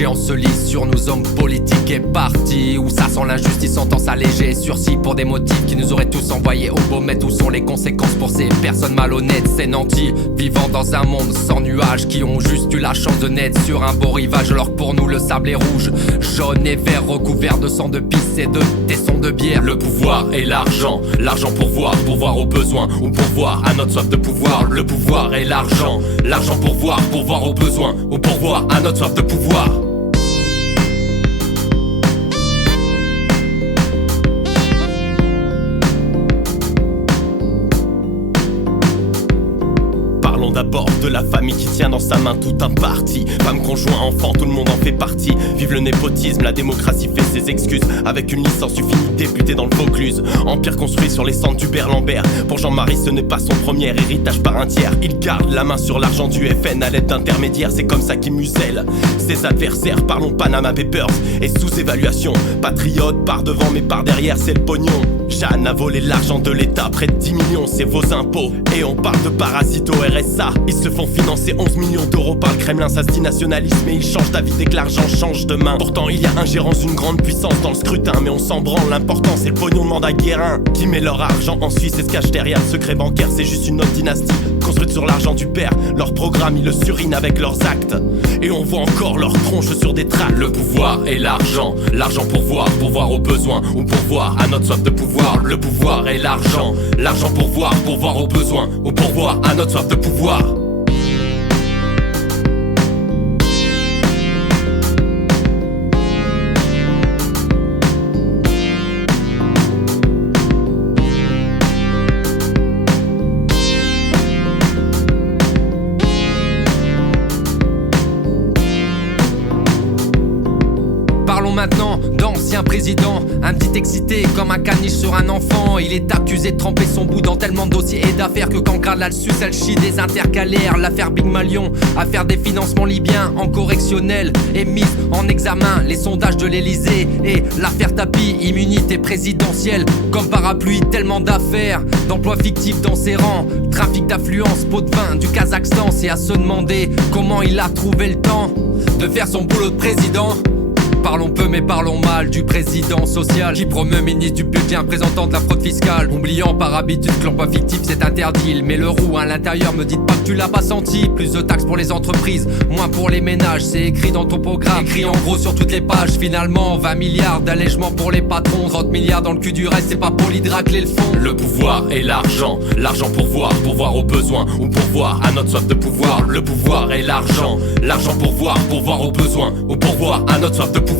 L'échéance se lisse sur nos hommes politiques et partis, où ça sent l'injustice, sentence allégée, sursis pour des motifs qui nous auraient tous envoyés au baumettes. Où sont les conséquences pour ces personnes malhonnêtes, ces nantis, vivant dans un monde sans nuages, qui ont juste eu la chance de naître sur un beau rivage, alors que pour nous le sable est rouge, jaune et vert, recouvert de sang de pisse et de tessons de bière. Le pouvoir et l'argent, l'argent pour voir aux besoins, ou pour voir à notre soif de pouvoir. Le pouvoir et l'argent, l'argent pour voir aux besoins, ou pour voir à notre soif de pouvoir. Parlons d'abord de la famille qui tient dans sa main tout un parti. Femme, conjoint, enfant, tout le monde en fait partie. Vive le népotisme, la démocratie fait ses excuses. Avec une licence suffit député dans le Vaucluse. Empire construit sur les cendres du Berlambert. Pour Jean-Marie ce n'est pas son premier héritage par un tiers. Il garde la main sur l'argent du FN à l'aide d'intermédiaires. C'est comme ça qu'il muselle ses adversaires. Parlons Panama Papers et sous-évaluation. Patriote par devant mais par derrière c'est le pognon. Jeanne a volé l'argent de l'État, près de 10 millions c'est vos impôts. Et on parle de parasites au RSA. Ils se font financer 11 millions d'euros par le Kremlin. Ça se dit nationalisme mais ils changent d'avis dès que l'argent change de main. Pourtant il y a ingérence d'une grande puissance dans le scrutin, mais on s'en branle, l'important c'est le pognon de mandat Guérin. Qui met leur argent en Suisse et se cache derrière le secret bancaire. C'est juste une autre dynastie construite sur l'argent du père. Leur programme ils le surinent avec leurs actes. Et on voit encore leurs tronches sur des tracts. Le pouvoir et l'argent, l'argent pour voir aux besoins, ou pour voir à notre soif de pouvoir. Le pouvoir et l'argent, l'argent pour voir aux besoins, ou pour voir à notre soif de pouvoir. Parlons maintenant d'ancien président, un petit excité comme un caniche sur un enfant. Il est accusé de tremper son bout dans tellement de dossiers et d'affaires que quand grade là-dessus, elle chie des intercalaires. L'affaire Big Malion, affaire des financements libyens en correctionnel est mise en examen. Les sondages de l'Elysée et l'affaire Tapi, immunité présidentielle comme parapluie. Tellement d'affaires, d'emplois fictifs dans ses rangs, trafic d'affluence, pot de vin du Kazakhstan. C'est à se demander comment il a trouvé le temps de faire son boulot de président. Parlons peu mais parlons mal du président social qui promeut ministre du budget, un représentant de la fraude fiscale, oubliant par habitude que l'emploi fictif c'est interdit. Il met le roux à l'intérieur, me dites pas que tu l'as pas senti. Plus de taxes pour les entreprises, moins pour les ménages. C'est écrit dans ton programme, écrit en gros sur toutes les pages. Finalement 20 milliards d'allègements pour les patrons, 30 milliards dans le cul du reste. C'est pas poli de racler le fond. Le pouvoir et l'argent, l'argent pour voir aux besoins, ou pour voir à notre soif de pouvoir. Le pouvoir et l'argent, l'argent pour voir aux besoins, ou pour voir à notre soif de pouvoir.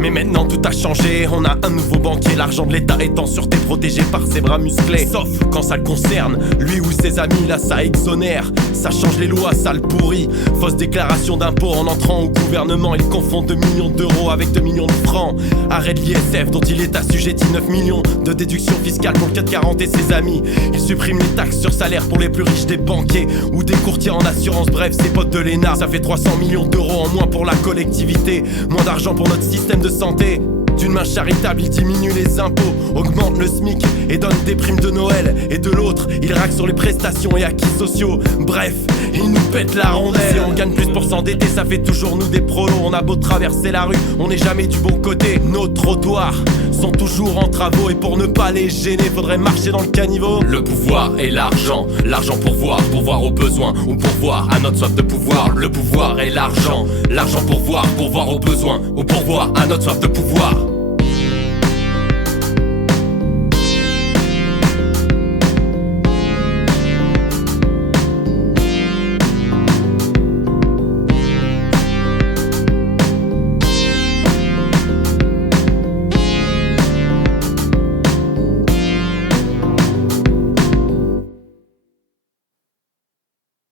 Mais maintenant tout a changé, on a un nouveau banquier. L'argent de l'État est en sûreté, protégé par ses bras musclés. Sauf quand ça le concerne, lui ou ses amis, là ça exonère. Ça change les lois, ça le pourrit. Fausse déclaration d'impôt en entrant au gouvernement. Il confond 2 millions d'euros avec 2 millions de francs. Arrêt de l'ISF dont il est assujetti, 9 millions de déduction fiscale pour le 440 et ses amis. Il supprime les taxes sur salaire pour les plus riches des banquiers ou des courtiers en assurance, bref ses potes de l'ENA. Ça fait 300 millions d'euros en moins pour la collectivité. Moins d'argent pour notre système de santé. D'une main charitable, il diminue les impôts, augmente le SMIC et donne des primes de Noël. Et de l'autre, il raque sur les prestations et acquis sociaux. Bref, il nous pète la rondelle. Si on gagne plus pour s'endetter, ça fait toujours nous des prolos. On a beau traverser la rue, on n'est jamais du bon côté. Nos trottoirs sont toujours en travaux et pour ne pas les gêner, faudrait marcher dans le caniveau. Le pouvoir et l'argent, l'argent pour voir aux besoins, ou pour voir à notre soif de pouvoir. Le pouvoir et l'argent, l'argent pour voir aux besoins, ou pour voir à notre soif de pouvoir.